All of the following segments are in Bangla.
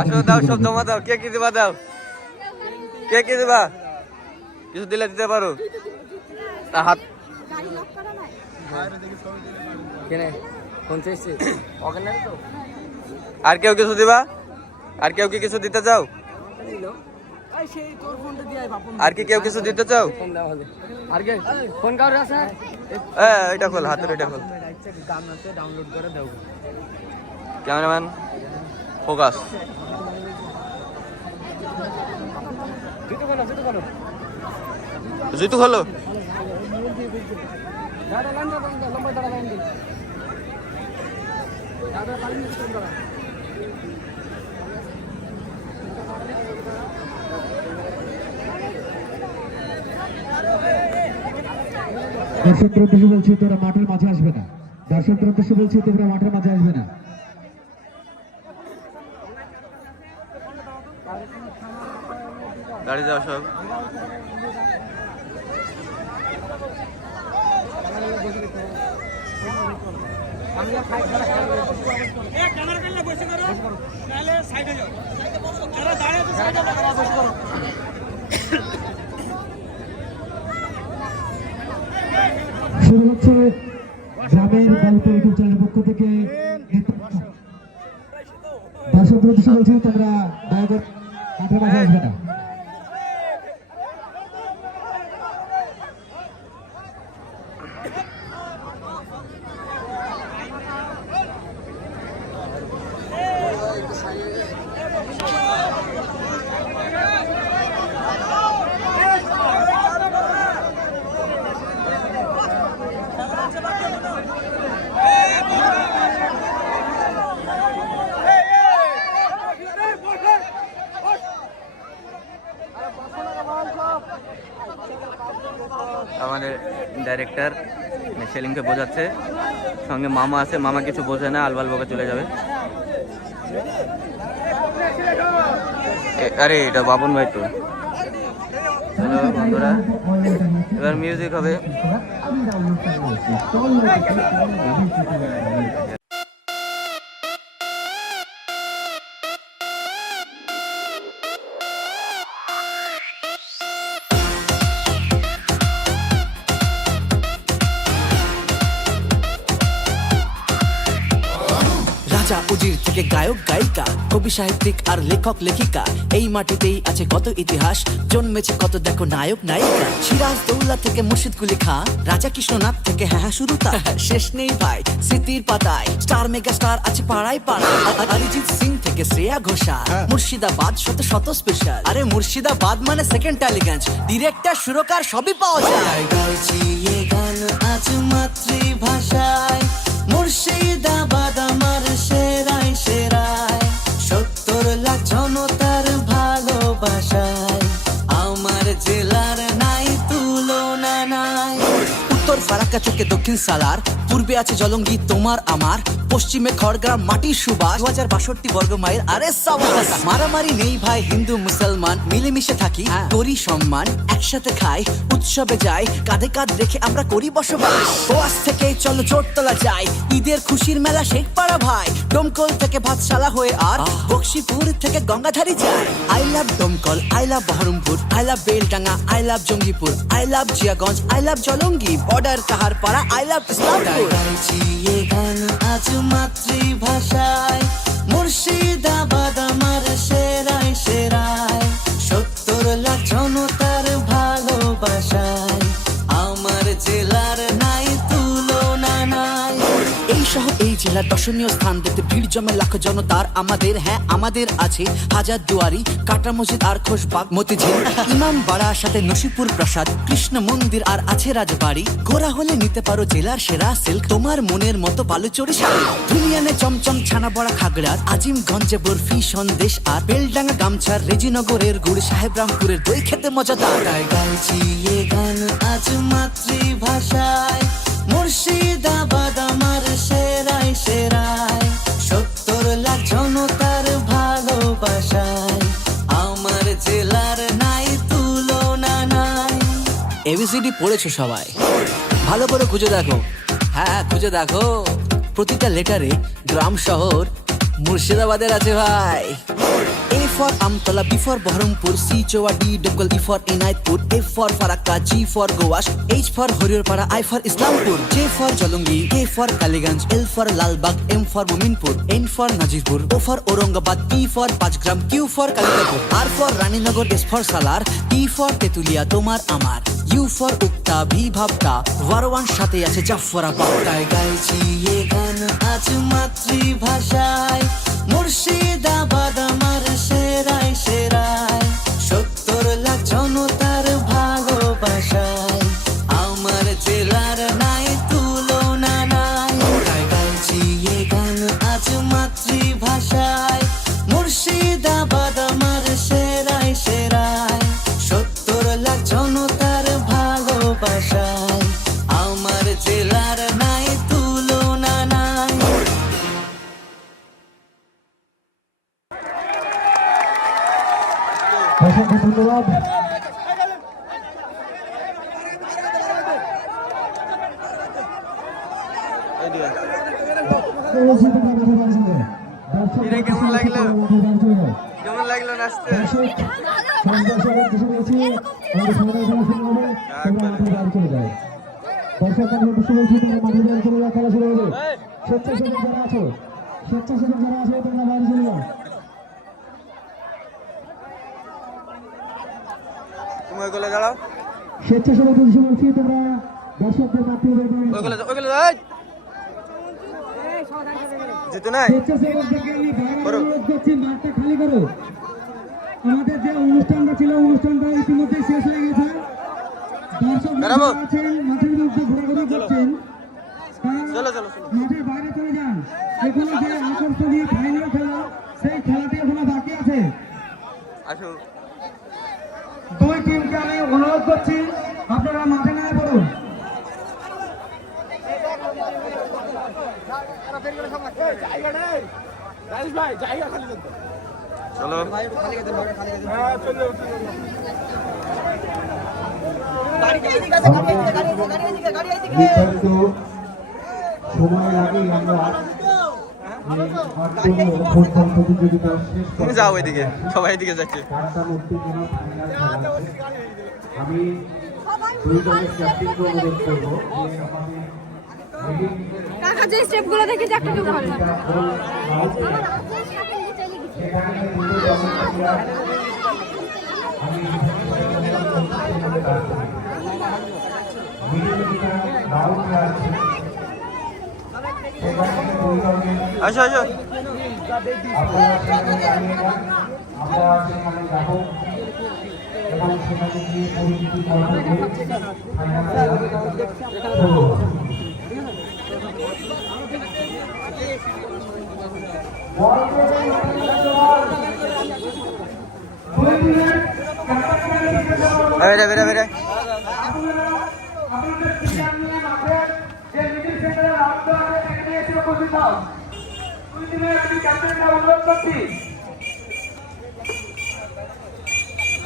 আসো দাও, সব জমা দাও। কে কি দিবা দাও, কে কি দিবা, কিছু দিলে দিতে পারো। তা হাত আর কেউ কিছু দিবা, আর কেউ কি কিছু দিতে চাও, আর কি কেউ কিছু দিতে চাও? এটা খোল, হাতের এটা খোল। Cameraman focus. জুতো খোলো। দর্শকদের উদ্দেশ্যে বলছি তোরা মাঠের মাঝে আসবে না। দর্শকদের উদ্দেশ্যে বলছি তোমরা মাঠের মাঝে আসবে না। গাড়ি যাও সব। শুরু হচ্ছে গ্রামের গল্প ইউটিউব চ্যানেলের পক্ষ থেকে। দর্শকদের উদ্দেশ্যে বলছি তোমরা দয়া করে মাঠের মাঝে আসবে না। আমাদের ডাইরেক্টর সেলিমকে বোঝাচ্ছে, সঙ্গে মামা আছে, মামা কিছু বোঝে না, আলবাল বকে চলে যাবে। আরে এটা বাবন ভাই তো। হ্যালো বন্ধুরা, এবার মিউজিক হবে। উজির থেকে গায়ক গায়িকা, কবি সাহিত্যিক আর লেখক লেখিকা, এই মাটিতেই আছে কত ইতিহাস, জন্মেছে কত দেখো নায়ক নায়িকা। সিরাজ দৌলা থেকে মুর্শিদ কুলি খাঁ, রাজা কৃষ্ণনাথ থেকে হ্যাঁ শুরু তা শেষ নেই ভাই স্মৃতির পাতায়। স্টার মেগা স্টার আছে পাড়ায় পাড়ায়, অরিজিৎ সিং থেকে শ্রেয়া ঘোষাল। মুর্শিদাবাদ শত শত স্পেশাল, আরে মুর্শিদাবাদ মানে সেকেন্ড টালিগঞ্জ, ডিরেক্টর সুরকার সবই পাওয়া যায়। গাইছি এ গান আজ মাতৃভাষায়, মুর্শিদাবাদ আমার সেরাই সেরাই, ৭০ লাখ জনতার ভালোবাসায়, আমার জেলার নাই তুলনা নাই। উত্তর ফারাক্কা থেকে দক্ষিণ সালার, পূর্বে আছে জলঙ্গি তোমার আমার, পশ্চিমে খড়গ্রাম মাটির সুবাস, 2062 বর্গ মাইল আরে সাবাস। মারামারি নেই ভাই হিন্দু মুসলমান, মিলেমিশে থাকি করি সম্মান, একসাথে খাই উৎসবে যাই, কাঁধে কাঁধ রেখে আমরা করি বসবাস। ওয়াস থেকে চলো চোটতলা যাই, ঈদের খুশির মেলা শেখপাড়া ভাই, ডোমকল থেকে ভাতশালা হয়ে আর বক্সিপুর থেকে গঙ্গাধারী যাই। I love Domkal, I love Baharampur, I love Beldanga, I love Jangipur, I love Jiaganj, I love Jalangi, border Kaharpara, I love Islampur. আজ মাতৃভাষায়, মুর্শিদাবাদ আমার সেরাই সেরাই, ৭০ লাখ জনতার ভালোবাসায়, আমার জেলার নাই তুলনা নাই। এই শহর এই জেলার দর্শনীয় স্থান দেখতে ভিড় জমে লাখ জনতার, আমাদের হ্যাঁ আমাদের আছে হাজার দুয়ারি, কাটা মসজিদ আর খোশবাগ মতিঝিল, ইমাম বাড়া সাথে নসিপুর প্রাসাদ, কৃষ্ণ মন্দির আর আছে রাজবাড়ি। ঘোরা হলে নিতে পারো জেলার সেরা সিল্ক, তোমার মনের মতো বালুচরি শাড়ি। দুনিয়ানে চমচম ছানা বড়া খাগড়ার, আজিমগঞ্জে বরফি সন্দেশ আর বেলডাঙ্গা গামছার, রেজিনগরের গুড়, সাহেবরামপুরের দই খেতে মজাদার। গাইছি এ গান আজ মাতৃভাষায়, মুর্শিদাবাদ আমার সেরাই সেরাই, ৭০ লাখ জনতার ভালোবাসায়, আমার জেলার নাই তুলনা নাই। এবিসিডি পড়েছো সবাই, ভালো করে খুঁজে দেখো, হ্যাঁ খুঁজে দেখো, প্রতিটা লেটারে গ্রাম শহর মুর্শিদাবাদের আছে ভাই। A for Amtala, B for Baharampur, C Chouadi, Domkal, E for Enayetpur, F for Farakka, G for Goas, H for Hariharpara, I for Islampur, J for Jalangi, K for Kaliganj, L for Lalbagh, M for Mominpur, N for Nazirpur, O for Aurangabad, P for Panchgram, Q for Kalikapur, R for Raninagar, S for Salar, T for Tetulia তোমার আমার, U for উক্তা, V ভাবটা, ওয়ারওয়ান সাথে আছে জাফরাবাদ। তাই গাইছি এ গান আজ মাতৃভাষায়, মুর্শিদাবাদ আমার সেরাই সেরাই, ৭০ লাখ জনতার ভালোবাসায়, আমার জেলার নাই তুলনা নাই। তাই গাইছি এ গান আজ মাতৃভাষায়, মুর্শিদাবাদ আমার সেরাই সেরাই, ৭০ লাখ জনতার ভালোবাসায়, আমার জেলার নাই তুলনা নাই। অসংখ্য ধন্যবাদ। কেমন লাগলো? কেমন লাগলো নাচতে? তুমি ওইগুলো দাঁড়াও, স্বেচ্ছাসেবক বলছি তোমরা দর্শকদের মাধ্যমে ওইগুলো যেতে নাই স্বেচ্ছাসেবকদেরকে আমি বারবার অনুরোধ করছি মাঠটা খালি করো। আমাদের যে অনুষ্ঠানটা ছিল অনুষ্ঠানটা ইতিমধ্যে শেষ হয়ে গেছে। দর্শকরা আছেন মাঠের মধ্যে ঘোরাঘুরি করছেন, মাঠের বাইরে চলে যান। এখানে যে আকর্ষণীয় ফাইনাল খেলা, সেই খেলাটি এখনো বাকি আছে। আসুন, দুই টিমকে আমি অনুরোধ করছি আপনারা মাঠে নেমে পড়ুন। চলো নির্ধারিত সময়ের আগেই আমরা ফুটবল প্রতিযোগিতা শেষ তুমি যাও ওইদিকে, সবাই এদিকে যাচ্ছে। আমি দুই দলের ক্যাপ্টেনকে অনুরোধ করবো যে আমাদের কাকা যে স্টেপগুলো দেখে যে একটা ভালো লাগে। আসো আসো, আমরা সেখানে যাবো এবং সেখানে গিয়ে পরিচিতি বেড়ে বেড়ে বেড়ে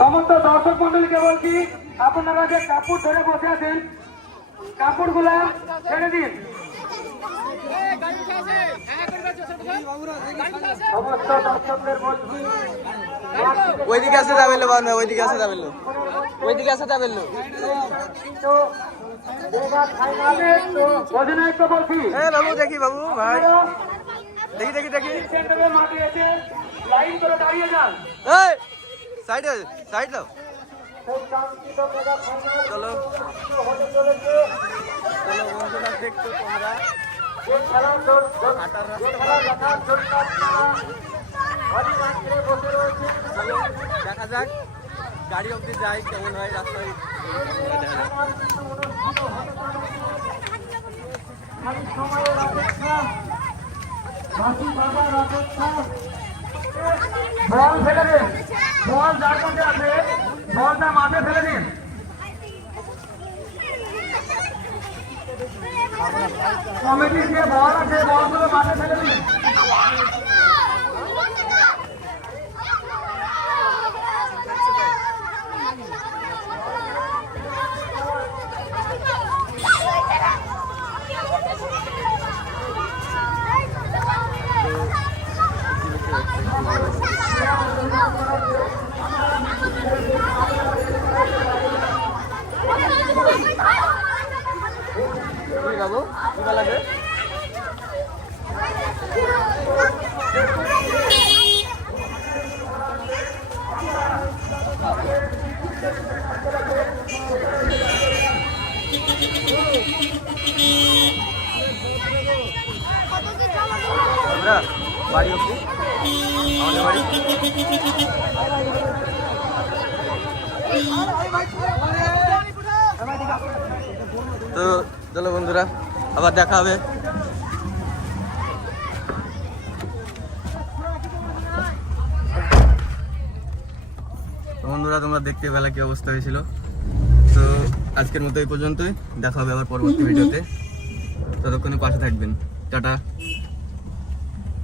সমস্ত দর্শক মন্ডলীকে বলছি, আপনারা যে কাপড় ধরে বসে আছেন কাপড়গুলা ছেড়ে দিন। সমস্ত দর্শকদের বলছি ওইদিকে আছে যাবেন, ওইদিকে আছে যাবেন, ওইদিকে আছে যাবেন। কিন্তু এবার ফাইনালে তো অধিনায়ক বলছি, হ্যাঁ বাবু, দেখি বাবু ভাই, দেখি দেখি দেখি, সেন্টারে মাঠে এসে লাইন করে দাঁড়িয়ে যান। এই সাইড সাইড দাও। চলো হতে চলেছে চলো বন্ধুরা, দেখছো তোমরা যে খেলার দেখার জন্য আপনারা অধিনায়কের বসে রয়েছেন। দেখা যাক গাড়ি অব্দি যাই কেমন হয় রাস্তায়। খালি সময়ের অপেক্ষা, বাকি বাবার অপেক্ষা। বল ফেলে দিন, বল যার কাছে আছে বলটা মাঠে ফেলে দিন। কমিটির যে বল আছে বলগুলো মাঠে ফেলে দিন। বাড়ি অব্দি আমাদের বাড়ি। তো চলো বন্ধুরা, আবার দেখা হবে। তো বন্ধুরা, তোমরা দেখতে বেলা কি অবস্থা হয়েছিল। তো আজকের মতো এই পর্যন্তই, দেখা হবে আবার পরবর্তী ভিডিওতে। ততক্ষণে পাশে থাকবেন। টাটা।